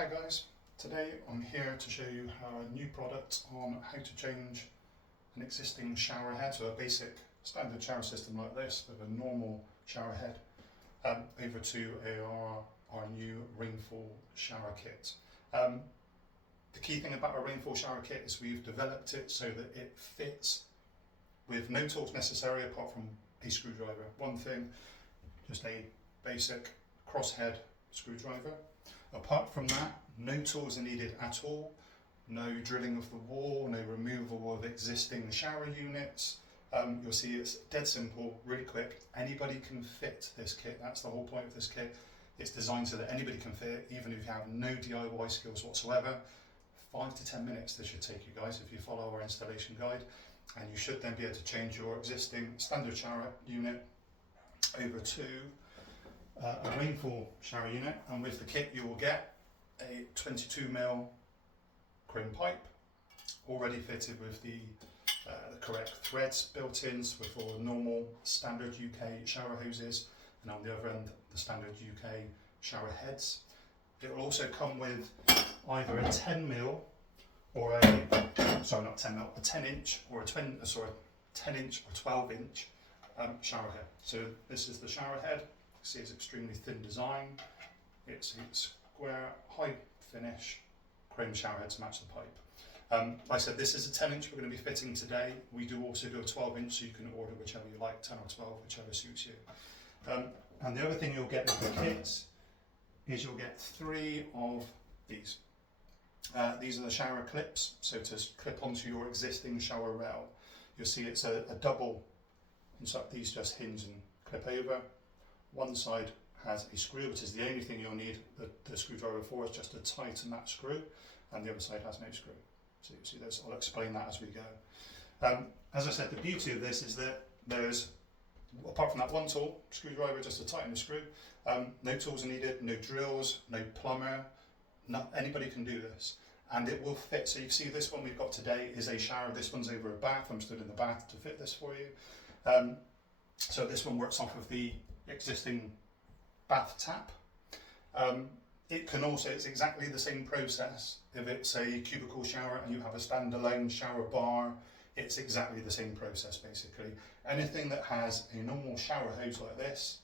Hi guys, today I'm here to show you a new product on how to change an existing shower head, so a basic standard shower system like this with a normal shower head, over to our new Rainfall shower kit. The key thing about our Rainfall shower kit is we've developed it so that it fits with no tools necessary apart from a screwdriver. One thing, just a basic crosshead screwdriver. Apart from that, no tools are needed at all, no drilling of the wall, no removal of existing shower units. You'll see it's dead simple, really quick. Anybody can fit this kit, that's the whole point of this kit. It's designed so that anybody can fit it, even if you have no DIY skills whatsoever. 5 to 10 minutes this should take you guys if you follow our installation guide, and you should then be able to change your existing standard shower unit over to a Rainfall shower unit, and with the kit you will get a 22mm chrome pipe already fitted with the correct threads built in with all the normal standard UK shower hoses, and on the other end the standard UK shower heads. It will also come with either a 10mm or a 10 inch or a 10 inch or 12 inch shower head. So this is the shower head. See, it's extremely thin design. It's a square, high finish chrome shower head to match the pipe. Like I said, this is a 10 inch we're going to be fitting today. We do also do a 12 inch, so you can order whichever you like, 10 or 12, whichever suits you. And the other thing you'll get with the kit is you'll get 3 of these. These are the shower clips, so to clip onto your existing shower rail. You'll see it's a double, and so these just hinge and clip over. One side has a screw, which is the only thing you'll need the screwdriver for, is just a tight and match screw, and the other side has no screw. So you see this, I'll explain that as we go. As I said, the beauty of this is that there's, apart from that one tool, screwdriver just to tighten the screw, no tools are needed, no drills, no plumber, anybody can do this. And it will fit, so you can see this one we've got today is a shower, this one's over a bath, I'm stood in the bath to fit this for you. So this one works off of the existing bath tap. It can also, it's exactly the same process. If it's a cubicle shower and you have a standalone shower bar, it's exactly the same process basically. Anything that has a normal shower hose like this,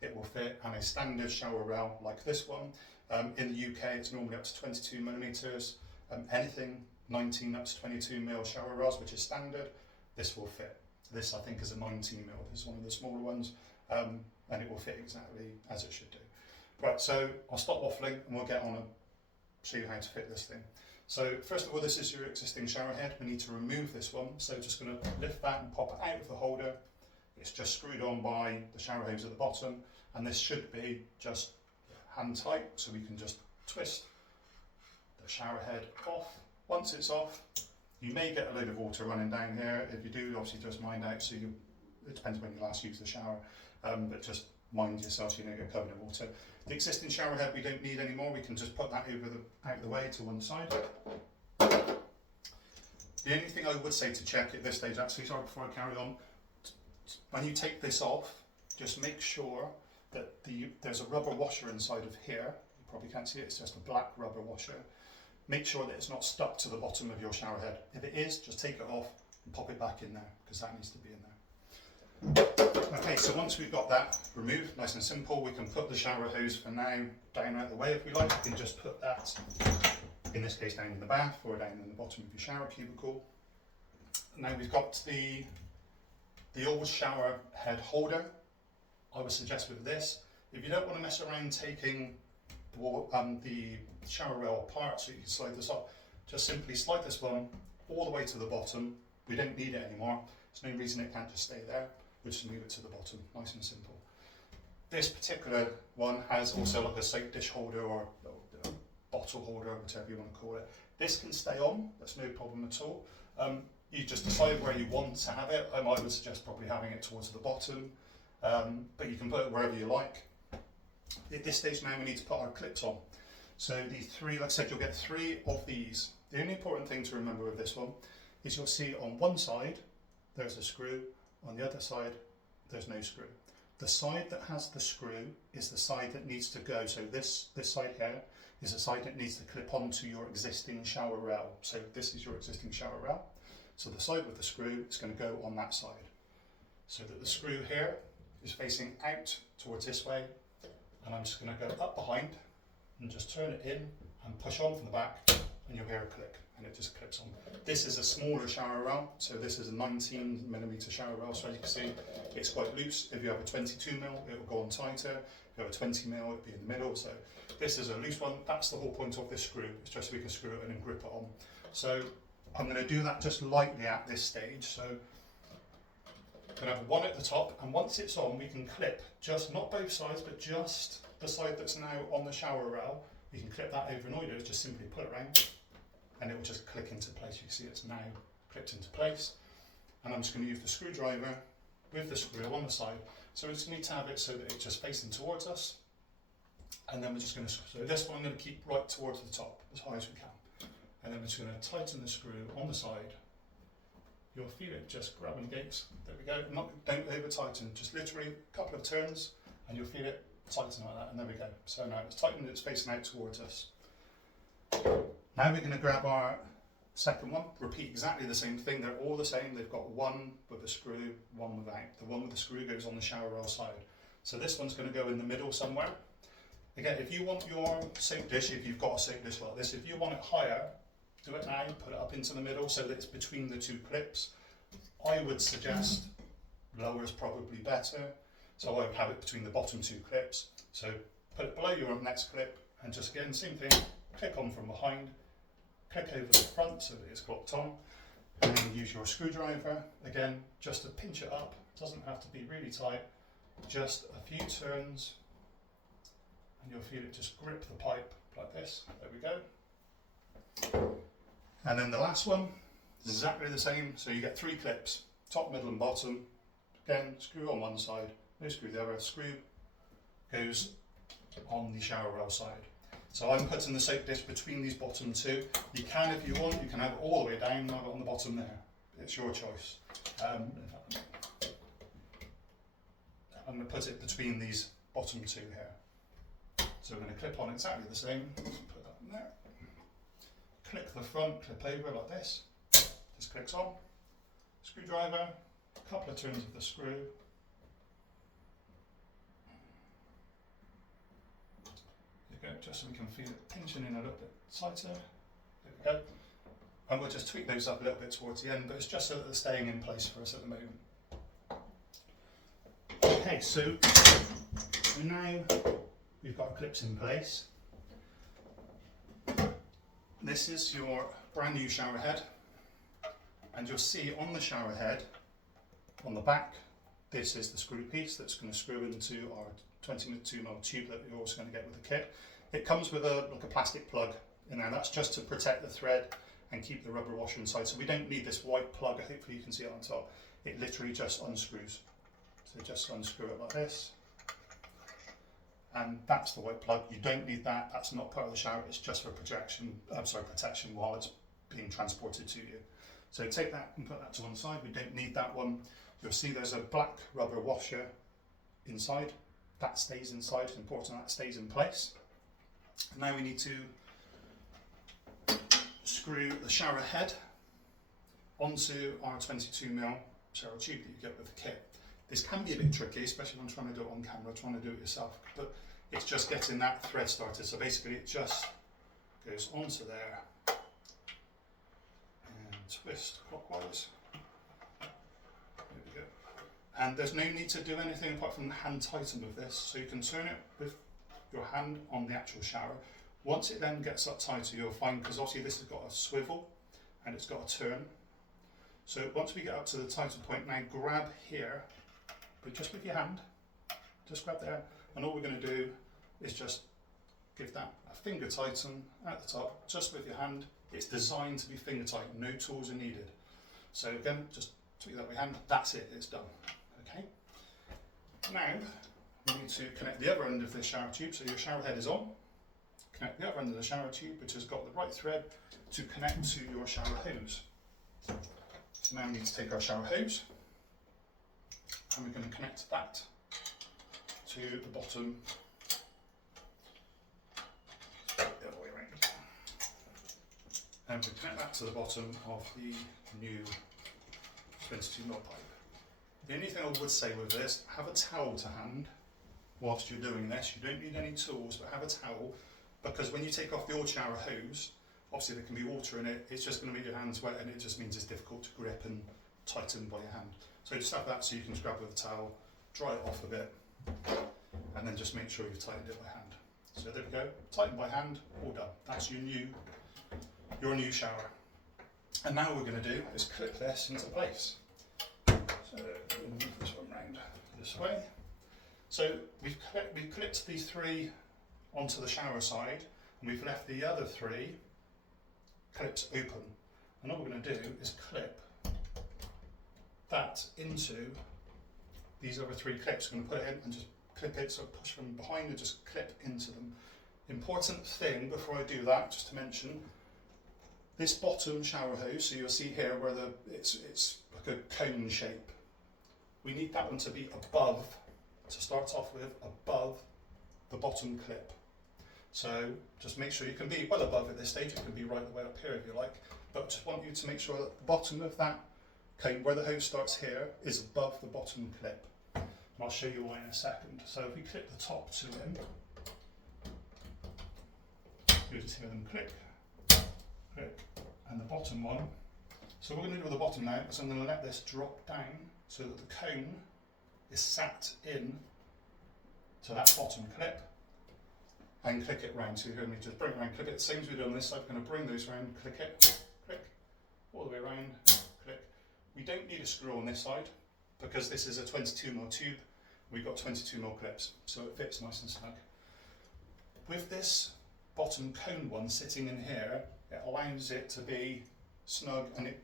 it will fit, and a standard shower rail like this one. In the UK it's normally up to 22mm. Anything 19 up to 22mm shower rails, which is standard, this will fit. This I think is a 19mm, this is one of the smaller ones. And it will fit exactly as it should do. Right, so I'll stop waffling and we'll get on and show you how to fit this thing. So first of all, this is your existing shower head. We need to remove this one, so just going to lift that and pop it out of the holder. It's just screwed on by the shower hose at the bottom, and this should be just hand tight, so we can just twist the shower head off. Once it's off, you may get a load of water running down here. If you do, obviously just mind out, so it depends when you last used the shower. But just mind yourself so you don't get covered in water. The existing shower head we don't need anymore, we can just put that out of the way to one side. The only thing I would say to check at this stage, actually, sorry, before I carry on, when you take this off, just make sure that there's a rubber washer inside of here. You probably can't see it, it's just a black rubber washer. Make sure that it's not stuck to the bottom of your shower head. If it is, just take it off and pop it back in there, because that needs to be in there. Okay, so once we've got that removed, nice and simple, we can put the shower hose for now down out the way if we like. We can just put that, in this case, down in the bath or down in the bottom of your shower cubicle. Now we've got the old shower head holder. I would suggest with this, if you don't want to mess around taking the shower rail apart so you can slide this up, just simply slide this one all the way to the bottom. We don't need it anymore. There's no reason it can't just stay there. We'll just move it to the bottom, nice and simple. This particular one has also like a soap dish holder or a bottle holder, whatever you want to call it. This can stay on, that's no problem at all. You just decide where you want to have it. I would suggest probably having it towards the bottom, but you can put it wherever you like. At this stage now we need to put our clips on. So the 3, like I said, you'll get 3 of these. The only important thing to remember with this one is you'll see on one side there's a screw, on the other side there's no screw. The side that has the screw is the side that needs to go, so this side here is a side that needs to clip onto your existing shower rail. So this is your existing shower rail. So the side with the screw is going to go on that side. So that the screw here is facing out towards this way, and I'm just going to go up behind and just turn it in and push on from the back, and you'll hear a click, and it just clips on. This is a smaller shower rail, so this is a 19mm shower rail, so as you can see it's quite loose. If you have a 22mm it will go on tighter, if you have a 20mm it'll be in the middle, so this is a loose one. That's the whole point of this screw, it's just so we can screw it in and grip it on. So I'm going to do that just lightly at this stage. So I'm going to have one at the top, and once it's on we can clip, just not both sides but just the side that's now on the shower rail. You can clip that over, and all you do is just simply pull it around and it will just click into place. You can see it's now clipped into place, and I'm just going to use the screwdriver with the screw on the side. So we just need to have it so that it's just facing towards us, and then we're just going to, so this one I'm going to keep right towards the top as high as we can, and then we're just going to tighten the screw on the side. You'll feel it just grabbing gates. There we go. Don't over tighten, just literally a couple of turns and you'll feel it tighten like that, and there we go. So now it's tightened, it's facing out towards us. Now we're going to grab our second one, repeat exactly the same thing. They're all the same. They've got one with a screw, one without. The one with the screw goes on the shower rail side. So this one's going to go in the middle somewhere. Again, if you want your soap dish, if you've got a soap dish like this, if you want it higher, do it now, put it up into the middle so that it's between the two clips. I would suggest lower is probably better, so I would have it between the bottom two clips. So put it below your next clip, and just again, same thing, click on from behind, click over the front so that it's clocked on, and then use your screwdriver, again, just to pinch it up. It doesn't have to be really tight, just a few turns, and you'll feel it just grip the pipe like this. There we go. And then the last one is exactly the same. So you get three clips, top, middle and bottom. Again, screw on one side, no screw the other. Screw goes on the shower rail side. So I'm putting the soap dish between these bottom two. You can, if you want, you can have it all the way down, have it on the bottom there. It's your choice. I'm going to put it between these bottom two here. So we're going to clip on exactly the same. Put that in there. Click the front, clip over like this. Just clicks on. Screwdriver, a couple of turns of the screw. There we go, just so we can feel it pinching in a little bit tighter. There we go. And we'll just tweak those up a little bit towards the end, but it's just so that they're staying in place for us at the moment. Okay, so now we've got our clips in place. This is your brand new shower head, and you'll see on the shower head, on the back, this is the screw piece that's going to screw into our 22mm tube that you're also going to get with the kit. It comes with like a plastic plug in there. That's just to protect the thread and keep the rubber washer inside. So we don't need this white plug. Hopefully you can see it on top. It literally just unscrews. So just unscrew it like this. And that's the white plug. You don't need that. That's not part of the shower. It's just for protection while it's being transported to you. So take that and put that to one side. We don't need that one. You'll see there's a black rubber washer inside. That stays inside. It's important that stays in place. And now we need to screw the shower head onto our 22mm shower tube that you get with the kit. This can be a bit tricky, especially when I'm trying to do it on camera, trying to do it yourself, but it's just getting that thread started. So basically it just goes onto there and twist clockwise. There we go. And there's no need to do anything apart from the hand tighten with this. So you can turn it with your hand on the actual shower. Once it then gets up tighter, you'll find, because obviously this has got a swivel and it's got a turn. So once we get up to the tighter point, now grab here, but just with your hand, just grab there, and all we're going to do is just give that a finger tighten at the top, just with your hand. It's designed to be finger tight, no tools are needed. So again, just tweak that with your hand, that's it, it's done. Okay. Now, we need to connect the other end of the shower tube, so your shower head is on. Connect the other end of the shower tube, which has got the right thread, to connect to your shower hose. So now we need to take our shower hose, and we're going to connect that to the bottom. and we connect that to the bottom of the new 22mm pipe. The only thing I would say with this, have a towel to hand whilst you're doing this. You don't need any tools, but have a towel, because when you take off the old shower hose, obviously there can be water in it, it's just going to make your hands wet and it just means it's difficult to grip and tighten by your hand. So just have that so you can scrub with a towel, dry it off a bit, and then just make sure you've tightened it by hand. So there we go, tighten by hand, all done. That's your new shower. And now what we're going to do is clip this into place. So we'll move this one round this way. So we've clipped these 3 onto the shower side, and we've left the other 3 clips open. And all we're going to do is clip that into these other 3 clips. We're going to put it in and just clip it, so push from behind and just clip into them. Important thing before I do that, just to mention, this bottom shower hose, so you'll see here where it's like a cone shape. We need that one to be above, to start off with, above the bottom clip. So just make sure you can be well above at this stage, it can be right the way up here if you like, but just want you to make sure that the bottom of that cone, where the hose starts here, is above the bottom clip. And I'll show you why in a second. So if we clip the top 2 in, you just hear them click, click, and the bottom one. So what we're going to do with the bottom now is I'm going to let this drop down so that the cone is sat in to that bottom clip, and click it round. So you're going to just bring it round, clip it. Same as we did on this side, we're going to bring those round, click it, click, all the way around, click. We don't need a screw on this side because this is a 22mm tube. We've got 22mm clips, so it fits nice and snug. With this bottom cone one sitting in here, it allows it to be snug and it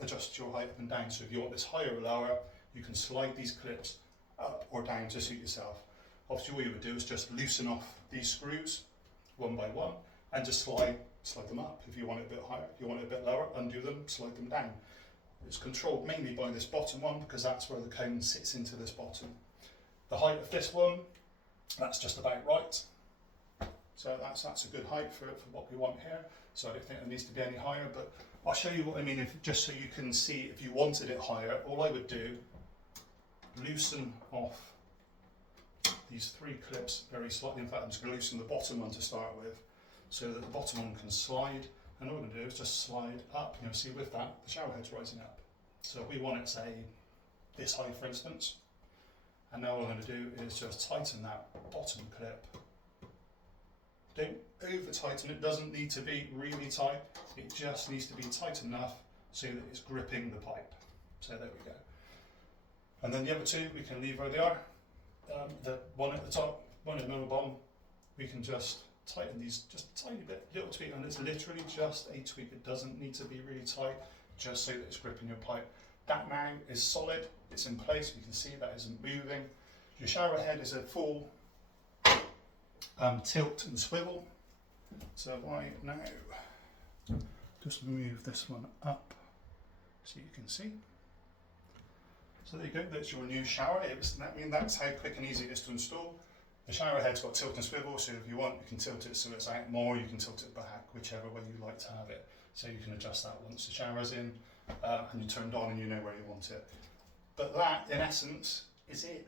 adjusts your height up and down. So if you want this higher or lower, you can slide these clips up or down to suit yourself. Obviously all you would do is just loosen off these screws one by one and just slide them up. If you want it a bit higher, if you want it a bit lower, undo them, slide them down. It's controlled mainly by this bottom one because that's where the cone sits into this bottom. The height of this one, that's just about right. So that's a good height for what we want here. So I don't think it needs to be any higher, but I'll show you what I mean, just so you can see if you wanted it higher. All I would do, loosen off these 3 clips very slightly. In fact, I'm just going to loosen the bottom one to start with so that the bottom one can slide. And all we're going to do is just slide up. You'll see with that, the shower head's rising up. So if we want it, say, this high for instance, and now what I'm going to do is just tighten that bottom clip. Don't over tighten, it doesn't need to be really tight, it just needs to be tight enough so that it's gripping the pipe. So there we go. And then the other 2 we can leave where they are. The one at the top, one in the middle bottom, we can just tighten these just a tiny bit, little tweak, and it's literally just a tweak. It doesn't need to be really tight, just so that it's gripping your pipe. That now is solid, it's in place, you can see that isn't moving. Your shower head is a full tilt and swivel. So I now just move this one up so you can see. So there you go, that's your new shower. That's how quick and easy it is to install. The shower head's got tilt and swivel, so if you want you can tilt it so it's out more, you can tilt it back, whichever way you like to have it. So you can adjust that once the shower's in and you're turned on and you know where you want it. But that, in essence, is it.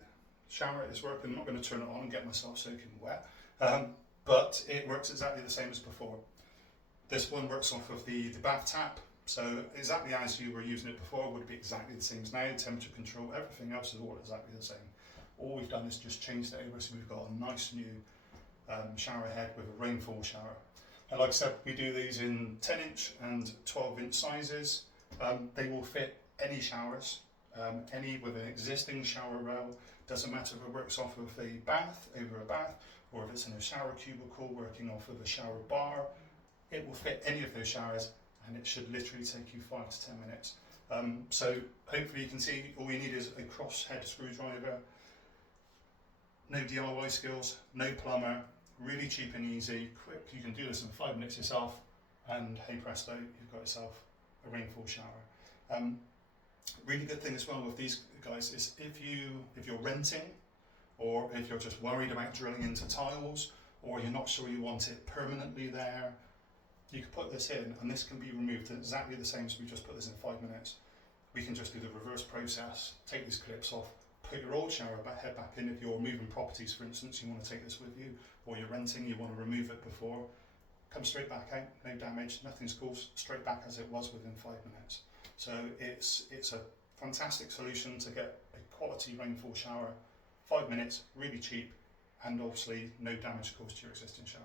Shower is working. I'm not going to turn it on and get myself soaking wet, but it works exactly the same as before. This one works off of the bath tap, so exactly as you were using it before would be exactly the same as now. Temperature control, everything else is all exactly the same. All we've done is just changed it over, so we've got a nice new shower head with a rainfall shower. And like I said, we do these in 10-inch and 12-inch sizes. They will fit any showers, any with an existing shower rail. Doesn't matter if it works off of a bath, over a bath, or if it's in a shower cubicle working off of a shower bar. It will fit any of those showers, and it should literally take you 5 to 10 minutes. So hopefully you can see all you need is a crosshead screwdriver. No DIY skills, no plumber, really cheap and easy, quick. You can do this in 5 minutes yourself, and hey presto, you've got yourself a rainfall shower. Really good thing as well with these guys is if you're renting, or if you're just worried about drilling into tiles, or you're not sure you want it permanently there, You can put this in and this can be removed exactly the same as we just put this in 5 minutes. We can just do the reverse process, take these clips off, put your old shower head back in. If you're moving properties, for instance, you want to take this with you, or you're renting, you want to remove it before, come straight back out, no damage, nothing's caused, straight back as it was within 5 minutes. So it's a fantastic solution to get a quality Rainfall shower, 5 minutes, really cheap, and obviously no damage caused to your existing shower.